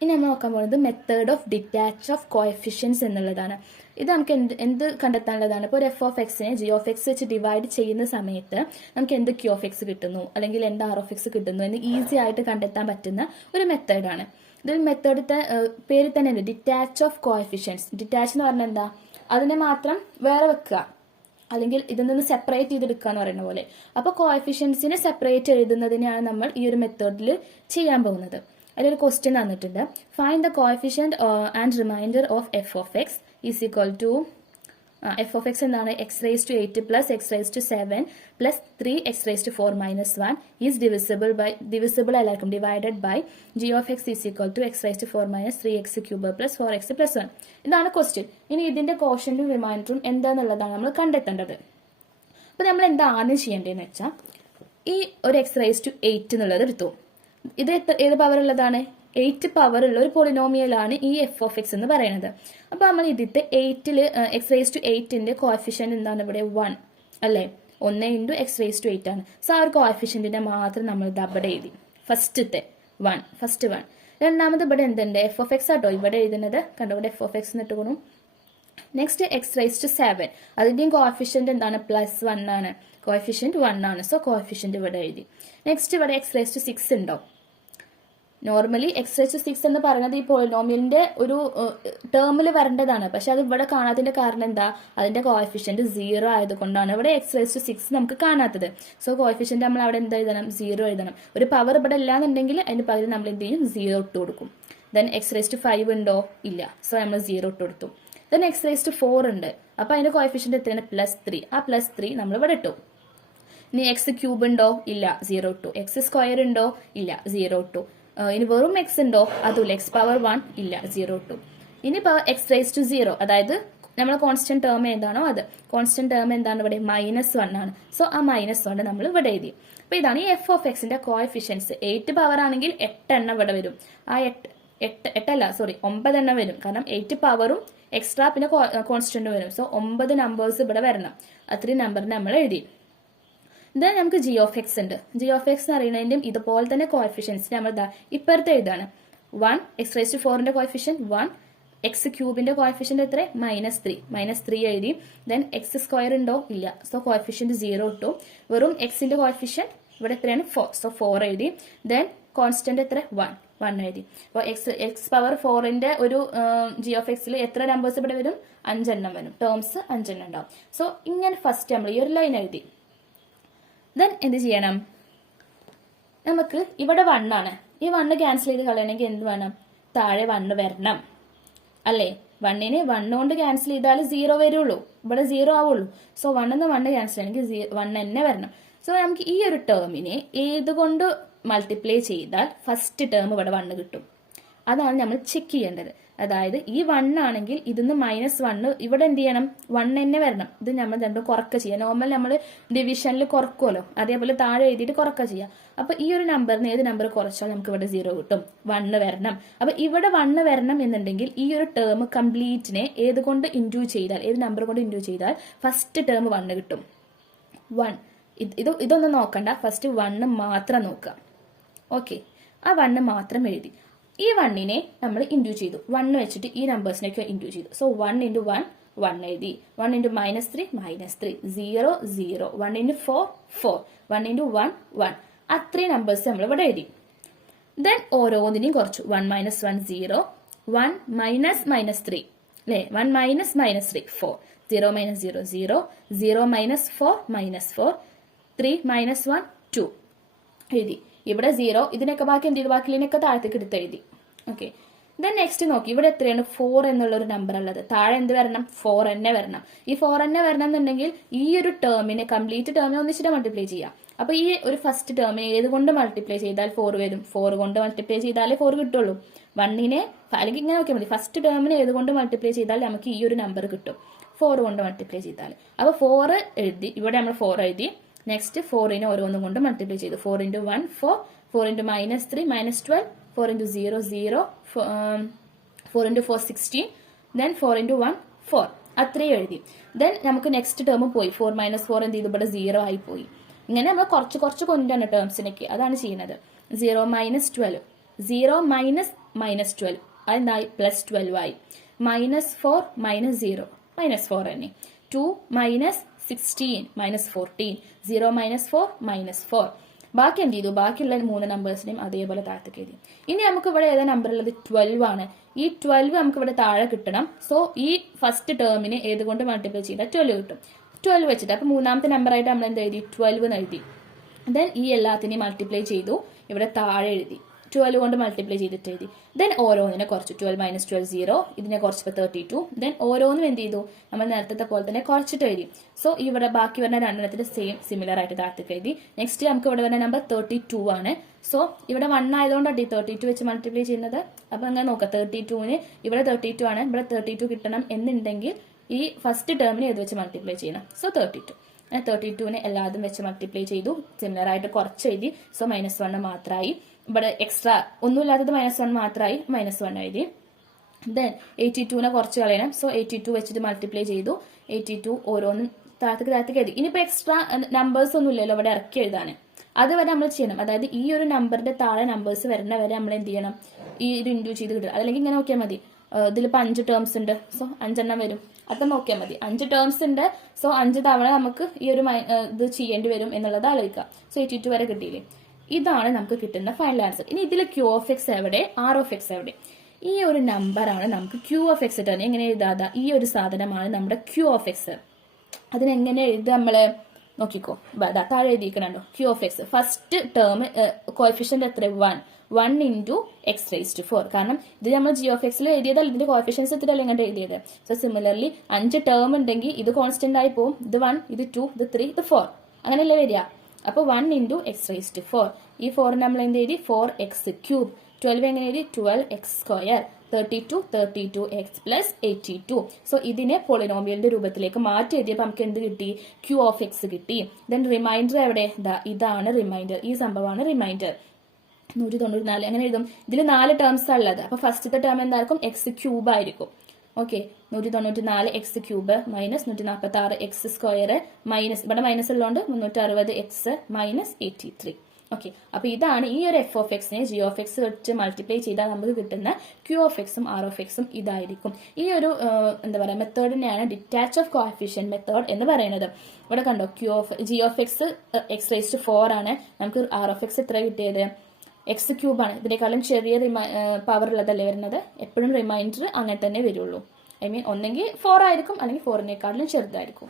ഇനി നമ്മൾ നോക്കാൻ പോകുന്നത് method of detach of coefficients എന്നുള്ളതാണ്. ഇത് നമുക്ക് എന്ത് കണ്ടെത്താനുള്ളതാണ്? ഇപ്പോൾ ഒരു എഫ് ഓഫ് എക്സിനെ ജി ഓഫ് എക്സ് വെച്ച് ഡിവൈഡ് ചെയ്യുന്ന സമയത്ത് നമുക്ക് എന്ത് ക്യൂ ഓഫ് എക്സ് കിട്ടുന്നു അല്ലെങ്കിൽ എന്ത് ആർ ഓഫ് എക്സ് കിട്ടുന്നു എന്ന് ഈസി ആയിട്ട് കണ്ടെത്താൻ പറ്റുന്ന ഒരു മെത്തേഡാണ്. ഇതിൽ മെത്തേഡത്തെ പേര് തന്നെ ഉണ്ട്, ഡിറ്റാച്ച് ഓഫ് കോഎഫിഷ്യൻസ്. ഡിറ്റാച്ച് എന്ന് പറഞ്ഞാൽ എന്താ? അതിനെ മാത്രം വേറെ വെക്കുക, അല്ലെങ്കിൽ ഇതിൽ നിന്ന് സെപ്പറേറ്റ് ചെയ്തെടുക്കുക എന്ന് പറയുന്ന പോലെ. അപ്പോൾ കോഎഫിഷ്യൻസിനെ സെപ്പറേറ്റ് എഴുതുന്നതിനാണ് നമ്മൾ ഈ ഒരു മെത്തേഡിൽ ചെയ്യാൻ പോകുന്നത്. അതിലൊരു ക്വസ്റ്റ്യൻ തന്നിട്ടുണ്ട്. Find the coefficient and remainder of F of X is equal to F of X എന്താണ്? X raise to 8 plus X raise to 7 plus 3 X raise to 4 minus 1 is divisible എല്ലാവർക്കും divided by G of X is equal to X raise to 4 minus 3 X cube plus 4 X plus 1. ഇതാണ് question. ഇനി ഇതിന്റെ കോഷ്യന്റും റിമൈൻഡറും എന്താണെന്നുള്ളതാണ് നമ്മൾ കണ്ടെത്തേണ്ടത്. അപ്പൊ നമ്മൾ എന്താ ആദ്യം ചെയ്യേണ്ടതെന്ന് വെച്ചാൽ ഈ ഒരു എക്സ് റേസ് ടു 8 എന്നുള്ളത് എടുത്തു. ഇത് ഏത് പവർ ഉള്ളതാണ്? 8 പവർ ഉള്ള ഒരു പോളിനോമിയലാണ് ഈ എഫ് ഓഫ് എക്സ് എന്ന് പറയുന്നത്. അപ്പൊ നമ്മൾ ഇതിന്റെ 8 എക്സ് റേസ് ടു 8ന്റെ കോഎഫിഷ്യന്റ് എന്താണ്? ഇവിടെ 1 അല്ലേ? 1 ഇൻറ്റു എക്സ് റേസ് ടു 8 ആണ്. സോ ആ ഒരു കോഎഫിഷ്യന്റിനെ മാത്രം നമ്മൾ അവിടെ എഴുതി. ഫസ്റ്റ് 1. രണ്ടാമത് ഇവിടെ എന്തുണ്ട്? എഫ് ഓഫ് എക്സ് ആട്ടോ ഇവിടെ എഴുതുന്നത്. കണ്ടോ, ഇവിടെ എഫ് ഓഫ് എക്സ് എന്നിട്ട് കൊടുക്കും. നെക്സ്റ്റ് എക്സ് റേസ് ടു 7, അതിന്റെയും കോഎഫിഷ്യന്റ് എന്താണ്? പ്ലസ് 1 ആണ്. കോഎഫിഷ്യന്റ് 1 ആണ്. സോ കോഎഫിഷ്യന്റ് ഇവിടെ എഴുതി. നെക്സ്റ്റ് ഇവിടെ എക്സ് റേസ് ടു 6 ഉണ്ടോ? നോർമലി എക്സ് റേസ് ടു 6 എന്ന് പറയുന്നത് ഈ പോളിനോമിയലിന്റെ ഒരു ടേമിൽ വരേണ്ടതാണ്. പക്ഷെ അത് ഇവിടെ കാണാത്തതിന്റെ കാരണം എന്താ? അതിന്റെ കോഎഫിഷ്യന്റ് 0 ആയതുകൊണ്ടാണ് ഇവിടെ എക്സ് റേസ് ടു 6 നമുക്ക് കാണാത്തത്. സോ കോഎഫിഷ്യന്റ് നമ്മൾ അവിടെ എന്താ എഴുതണം? 0 എഴുതണം. ഒരു പവർ ഇവിടെ ഇല്ലാന്നുണ്ടെങ്കിൽ അതിന് പകരം നമ്മൾ എന്ത് ചെയ്യും? 0 ഇട്ട് കൊടുക്കും. ദെൻ എക്സ് റേസ് ടു 5 ഉണ്ടോ? ഇല്ല. സോ നമ്മൾ 0 ഇട്ട് കൊടുത്തു. ദെൻ എക്സ് റേസ് ടു 4 ഉണ്ട്. അപ്പൊ അതിന്റെ കോഎഫിഷ്യന്റ് എത്രയാണ്? പ്ലസ് 3. ആ പ്ലസ് 3 നമ്മൾ ഇവിടെ ഇട്ടു. ഇനി എക്സ് ക്യൂബ് ഉണ്ടോ? ഇല്ല. 0 ഇട്ടു. എക്സ് സ്ക്വയർ ഉണ്ടോ? ഇല്ല. 0 ഇട്ടു. ഇനി വെറും എക്സ് ഉണ്ടോ? അതുമില്ല. എക്സ് പവർ 1 ഇല്ല. 0 ഇട്ടു. ഇനി എക്സ് റേസ് ടു 0, അതായത് നമ്മൾ കോൺസ്റ്റന്റ് ടേം ഏതാണോ അത്. കോൺസ്റ്റന്റ് ടേം എന്താണ് ഇവിടെ? -1 ആണ്. സോ ആ -1 നമ്മൾ ഇവിടെ എഴുതി. അപ്പൊ ഇതാണ് ഈ എഫ് ഓഫ് എക്സിന്റെ കോഎഫിഷ്യൻസ്. 8 പവർ ആണെങ്കിൽ 8 എണ്ണം ഇവിടെ വരും. ആ 9 എണ്ണം വരും. കാരണം 8 പവറും എക്സ്ട്രാ പിന്നെ കോൺസ്റ്റന്റ് വരും. സോ 9 നമ്പേഴ്സ് ഇവിടെ വരണം. അത്രയും നമ്പറിന് നമ്മൾ എഴുതി. ദെൻ നമുക്ക് ജി ഓഫ് എക്സ് ഉണ്ട്. ജി ഓഫ് എക്സ് എന്ന് പറയുന്നതിന്റെയും ഇതുപോലെ തന്നെ കോഎഫിഷ്യൻസ് നമ്മൾ ഇപ്പുറത്തെ എഴുതാണ്. 1 എക്സ് റേസ് ടു 4ന്റെ കോഎഫിഷ്യന്റ് 1, എക്സ് ക്യൂബിന്റെ കോഎഫിഷ്യന്റ് എത്ര? -3 എഴുതി. ദെൻ എക്സ് സ്ക്വയർ ഉണ്ടോ? ഇല്ല. സോ കോഎഫിഷ്യന്റ് 0 ഇട്ടു. വെറും എക്സിന്റെ കോഎഫിഷ്യന്റ് ഇവിടെ എത്രയാണ്? 4. സോ 4 എഴുതി. ദെൻ കോൺസ്റ്റന്റ് എത്ര? 1 എഴുതി. അപ്പോൾ എക്സ് പവർ 4ന്റെ ഒരു ജി ഓഫ് എക്സിൽ എത്ര നമ്പേഴ്സ് ഇവിടെ വരും? 5 എണ്ണം വരും. ടേംസ് 5 എണ്ണം ഉണ്ടാവും. സോ ഇങ്ങനെ ഫസ്റ്റ് നമ്മൾ ഈ ഒരു ലൈൻ എഴുതി. ദെൻ എന്ത് ചെയ്യണം? നമുക്ക് ഇവിടെ 1 ആണ്. ഈ 1 ക്യാൻസൽ ചെയ്ത് കളയണമെങ്കിൽ എന്ത് വേണം? താഴെ 1 വരണം അല്ലേ? 1നെ 1 കൊണ്ട് ക്യാൻസൽ ചെയ്താൽ 0 വരുള്ളൂ. ഇവിടെ 0 ആവുള്ളൂ. സോ 1 ക്യാൻസൽ ചെയ്യണമെങ്കിൽ 1 തന്നെ വരണം. സോ നമുക്ക് ഈ ഒരു ടേമിനെ ഏതുകൊണ്ട് മൾട്ടിപ്ലൈ ചെയ്താൽ ഫസ്റ്റ് ടേം ഇവിടെ 1 കിട്ടും. അതാണ് നമ്മൾ ചെക്ക് ചെയ്യേണ്ടത്. അതായത് ഈ 1 ആണെങ്കിൽ ഇതിന്ന് -1 ഇവിടെ എന്ത് ചെയ്യണം? 1 തന്നെ വരണം. ഇത് നമ്മൾ രണ്ടും കുറക്കുക ചെയ്യാം. നോർമൽ നമ്മൾ ഡിവിഷനിൽ കുറക്കുമല്ലോ, അതേപോലെ താഴെ എഴുതിയിട്ട് കുറക്കുക ചെയ്യാം. അപ്പൊ ഈ ഒരു നമ്പറിന് ഏത് നമ്പർ കുറച്ചാൽ നമുക്ക് ഇവിടെ 0 കിട്ടും? 1 വരണം. അപ്പൊ ഇവിടെ 1 വരണം എന്നുണ്ടെങ്കിൽ ഈ ഒരു ടേം കംപ്ലീറ്റിനെ ഏത് കൊണ്ട് ഇൻഡ്യൂ ചെയ്താൽ, ഏത് നമ്പർ കൊണ്ട് ഇൻഡ്യൂ ചെയ്താൽ ഫസ്റ്റ് ടേം 1 കിട്ടും. 1 ഇതൊന്നും നോക്കണ്ട, ഫസ്റ്റ് 1 മാത്രം നോക്കുക. ഓക്കെ, ആ 1 മാത്രം എഴുതി. ഈ 1നെ നമ്മൾ ഇൻഡ്യൂ ചെയ്തു. 1 വെച്ചിട്ട് ഈ നമ്പേഴ്സിനൊക്കെ ഇൻഡ്യൂ ചെയ്തു. സോ 1 × 1 എഴുതി. 1 × -3 0 0. 1 × 4 4. 1 × 1 1. അത്രയും നമ്പേഴ്സ് നമ്മൾ ഇവിടെ എഴുതി. ദെൻ ഓരോന്നിനെയും കുറച്ചു. 1 - 1 0. 1 - -3 അല്ലേ? 1 - -3 4. 0 - 0 0. 0 - 4 -4. 3 - 1 2 എഴുതി. ഇവിടെ 0. ഇതിനൊക്കെ ബാക്കി എന്ത് ചെയ്തു? ബാക്കിയൊക്കെ താഴത്തേക്ക് എടുത്ത് എഴുതി. ഓക്കെ. ദെൻ നെക്സ്റ്റ് നോക്കി, ഇവിടെ എത്രയാണ്? 4 എന്നുള്ള ഒരു നമ്പർ ഉള്ളത്. താഴെ എന്ത് വരണം? 4 തന്നെ വരണം. ഈ 4 തന്നെ വരണം എന്നുണ്ടെങ്കിൽ ഈ ഒരു ടേമിനെ, കംപ്ലീറ്റ് ടേമിനെ ഒന്നിച്ചിട്ട് മൾട്ടിപ്ലൈ ചെയ്യാം. അപ്പൊ ഈ ഒരു ഫസ്റ്റ് ടേമിനെ ഏത് കൊണ്ട് മൾട്ടിപ്ലൈ ചെയ്താൽ 4 വരും? 4 കൊണ്ട് മൾട്ടിപ്ലൈ ചെയ്താലേ 4 കിട്ടുള്ളൂ. 1നെ അല്ലെങ്കിൽ ഇങ്ങനെ നോക്കിയാൽ മതി. ഫസ്റ്റ് ടേമിനെ ഏത് കൊണ്ട് മൾട്ടിപ്ലൈ ചെയ്താൽ നമുക്ക് ഈ ഒരു നമ്പർ കിട്ടും? 4 കൊണ്ട് മൾട്ടിപ്ലൈ ചെയ്താൽ. അപ്പൊ 4 എഴുതി. ഇവിടെ നമ്മൾ 4 എഴുതി. നെക്സ്റ്റ് 4നെ ഓരോന്നും കൊണ്ട് മൾട്ടിപ്ലൈ ചെയ്തു. 4 × 1 4. 4 × -3 -12. 4 × 0 0. 4 × 4 16. ദെൻ 4 × 1 4. അത്രയും എഴുതി. ദെൻ നമുക്ക് നെക്സ്റ്റ് ടേം പോയി. 4 - 4 എന്ത് ചെയ്തു? ഇവിടെ 0 ആയി പോയി. ഇങ്ങനെ നമ്മൾ കുറച്ച് കൊണ്ടുവരണം ടേംസിനൊക്കെ. അതാണ് ചെയ്യുന്നത്. 0 - 12. 0 - -12 അതെന്തായി +12 ആയി. -4 -0 -4 തന്നെ. 2 -16 -14 0 -4 -4. ബാക്കി എന്ത് ചെയ്തു? ബാക്കിയുള്ള 3 നമ്പേഴ്സിനെയും അതേപോലെ താഴത്തേക്ക് എഴുതി. ഇനി നമുക്ക് ഇവിടെ ഏതാ നമ്പർ ഉള്ളത്? 12 ആണ്. ഈ 12 നമുക്ക് ഇവിടെ താഴെ കിട്ടണം. സോ ഈ ഫസ്റ്റ് ടേമിന് ഏതുകൊണ്ട് മൾട്ടിപ്ലൈ ചെയ്താൽ 12 കിട്ടും. 12 വെച്ചിട്ട് അപ്പൊ മൂന്നാമത്തെ നമ്പർ ആയിട്ട് നമ്മൾ എന്ത് എഴുതി? 12 എന്ന് എഴുതി. ദെൻ ഈ എല്ലാത്തിനെയും മൾട്ടിപ്ലൈ ചെയ്തു. ഇവിടെ താഴെ എഴുതി 12 കൊണ്ട് മൾട്ടിപ്ലൈ ചെയ്തിട്ട് എഴുതി. ദെൻ ഓരോന്നിനെ കുറച്ചു. 12 -12 0. ഇതിനെ കുറച്ചപ്പോൾ 32. ദെൻ ഓരോന്നും എന്ത് ചെയ്തു? നമ്മൾ നേരത്തെ പോലെ തന്നെ കുറച്ചിട്ട് എഴുതി. സോ ഇവിടെ ബാക്കി വരുന്ന രണ്ടെണ്ണത്തിന്റെ സിമിലർ ആയിട്ട് താഴത്തേക്ക് എഴുതി. നെക്സ്റ്റ് നമുക്ക് ഇവിടെ വരുന്ന നമ്പർ 32 ആണ്. സോ ഇവിടെ 1 ആയതുകൊണ്ടാണ് 32 വെച്ച് മൾട്ടിപ്ലൈ ചെയ്യുന്നത്. അപ്പൊ അങ്ങനെ നോക്കാം. 32ന് ഇവിടെ 32 ആണ്. ഇവിടെ 32 കിട്ടണം എന്നുണ്ടെങ്കിൽ ഈ ഫസ്റ്റ് ടേമിന് ഏത് വെച്ച് മൾട്ടിപ്ലൈ ചെയ്യണം? സോ 32. 32ന് എല്ലാതും വെച്ച് മൾട്ടിപ്ലൈ ചെയ്തു. സിമിലർ ആയിട്ട് കുറച്ച് എഴുതി. സോ -1 മാത്രമായി. ഇവിടെ എക്സ്ട്രാ ഒന്നുമില്ലാത്തത് -1 മാത്രമായി. -1 എഴുതി. ദെൻ 82നെ കുറച്ച് കളയണം. സോ 82 വെച്ചിട്ട് മൾട്ടിപ്ലൈ ചെയ്തു. 82 ഓരോന്നും താഴത്തേക്ക് എഴുതി. ഇനിയിപ്പോ എക്സ്ട്രാ നമ്പേഴ്സ് ഒന്നും ഇല്ലല്ലോ ഇവിടെ ഇറക്കി എഴുതാൻ. അത് വരെ നമ്മൾ ചെയ്യണം. അതായത് ഈ ഒരു നമ്പറിന്റെ താഴെ നമ്പേഴ്സ് വരുന്ന വരെ നമ്മൾ എന്ത് ചെയ്യണം? ഈ ഒരു ഇൻഡ്യൂ ചെയ്ത് കിട്ടുക. അല്ലെങ്കിൽ ഇങ്ങനെ നോക്കിയാൽ മതി. ഇതിലിപ്പോൾ 5 ടേംസ് ഉണ്ട്. സോ 5 എണ്ണം വരും. അത് നോക്കിയാൽ മതി. 5 ടേംസ് ഉണ്ട്. സോ 5 തവണ നമുക്ക് ഈ ഒരു ഇത് ചെയ്യേണ്ടി വരും എന്നുള്ളത് ആലോചിക്കാം. സോ 82 വരെ കിട്ടിയില്ലേ? ഇതാണ് നമുക്ക് കിട്ടുന്ന ഫൈനൽ ആൻസർ. ഇനി ഇതിൽ Q(x) എവിടെ, R(x) എവിടെ? ഈ ഒരു നമ്പറാണ് നമുക്ക് Q(x) കിട്ടുന്നത്. എങ്ങനെ എഴുതാതെ? ഈ ഒരു സാധനമാണ് നമ്മുടെ Q(x). അതിനെങ്ങനെ എഴുതുക നമ്മള്? നോക്കിക്കോ, താഴെ എഴുതിക്കണോ? Q(x) ഫസ്റ്റ് ടേം കോഎഫിഷ്യന്റ് എത്ര? 1 into x⁴. കാരണം ഇത് നമ്മൾ g(x) എഴുതിയതല്ല, ഇതിന്റെ കോഎഫിഷ്യൻസ് എത്തിട്ടല്ല ഇങ്ങോട്ട് എഴുതിയത്. സോ സിമിലർലി 5 ടേം ഉണ്ടെങ്കിൽ ഇത് കോൺസ്റ്റന്റ് ആയി പോകും. ഇത് 1, ഇത് 2, ഇത് 3, ഇത് 4. അങ്ങനെയല്ലേ വരിക? അപ്പൊ 1 into x⁴. ഈ 4 നമ്മൾ എന്ത് എഴുതി? 4x³. 12 എങ്ങനെ എഴുതി? 12x². 32x + 82. സോ ഇതിനെ പോളിനോമിയലിന്റെ രൂപത്തിലേക്ക് മാറ്റി എഴുതിയപ്പോൾ നമുക്ക് എന്ത് കിട്ടി? Q(x) കിട്ടി. ദെൻ റിമൈൻഡർ എവിടെ? ഇതാണ് റിമൈൻഡർ. ഈ സംഭവമാണ് റിമൈൻഡർ. 194 അങ്ങനെ എഴുതും. ഇതിൽ 4 ടേംസ് ഉള്ളത്. അപ്പൊ ഫസ്റ്റത്തെ ടേം എന്തായിരിക്കും? x³ ആയിരിക്കും. ഓക്കെ, 194 x³ -146 x² മൈനസ് ഇവിടെ മൈനസ് ഉള്ളതുകൊണ്ട് 360x -83. ഓക്കെ, അപ്പൊ ഇതാണ് ഈ ഒരു f(x)നെ g(x) വെച്ച് മൾട്ടിപ്ലൈ ചെയ്താൽ നമുക്ക് കിട്ടുന്ന Q(x)ഉം R(x)ഉം ഇതായിരിക്കും. ഈ ഒരു എന്താ പറയാ മെത്തേഡിനെയാണ് ഡിറ്റാച്ച് ഓഫ് കോഎഫിഷ്യന്റ് മെത്തേഡ് എന്ന് പറയുന്നത്. ഇവിടെ കണ്ടോ, g(x) x⁴ ആണ്. നമുക്ക് R(x) എത്ര കിട്ടിയത്? x³ ആണ്. ഇതിനേക്കാളും ചെറിയ പവർ ഉള്ളതല്ലേ വരുന്നത്. എപ്പോഴും റിമൈൻഡർ അങ്ങനെ തന്നെ വരുള്ളൂ. ഐ മീൻ ഒന്നെങ്കിൽ 4 ആയിരിക്കും, അല്ലെങ്കിൽ 4നേക്കാളും ചെറുതായിരിക്കും.